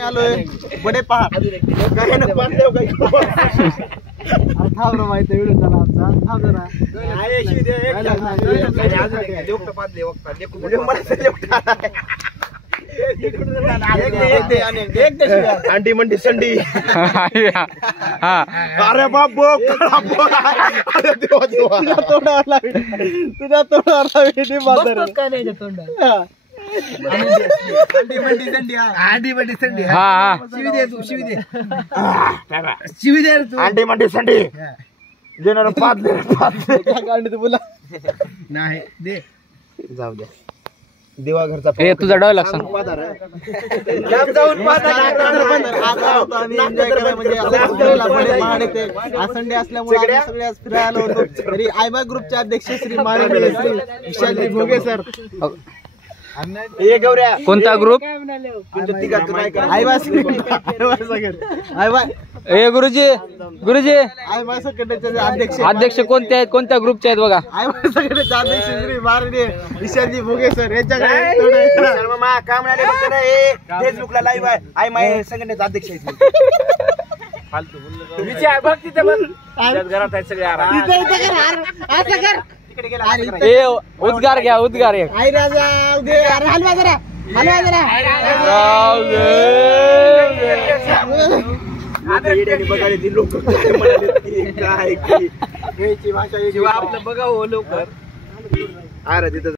आलोय बडे पहाड थांब रे माहिती व्हिडिओ चला आमचा थांब जरा अंडी मंडी संडी अरे बाप तुझ्या तोंडाला अंडी मंडी संडी शिवी दे अंडी मंडी संडी देणार पाच बोला नाही दे जाऊ द्या देवा घरचा तुझा डायलॉग सांग संडे असल्यामुळे सगळे फिरायला होतो तरी आयबा ग्रुपचे अध्यक्ष श्री माननीय श्री विशालजी भोगे सर कोणता ग्रुप गुरुजी गुरुजी अध्यक्ष कोणते आहेत कोणत्या ग्रुपचे आहेत बघा अध्यक्ष श्री माननीय विशालजी भोगे सर यांच्याकडे काम फेसबुकला लाईव्ह आहे आय माय संघटनेचा अध्यक्ष घरात आहेत सगळे उद्गार घ्या उद्गार आई राजा हलवा जरा बघायला लोक काय भाषा आपलं बघावं लवकर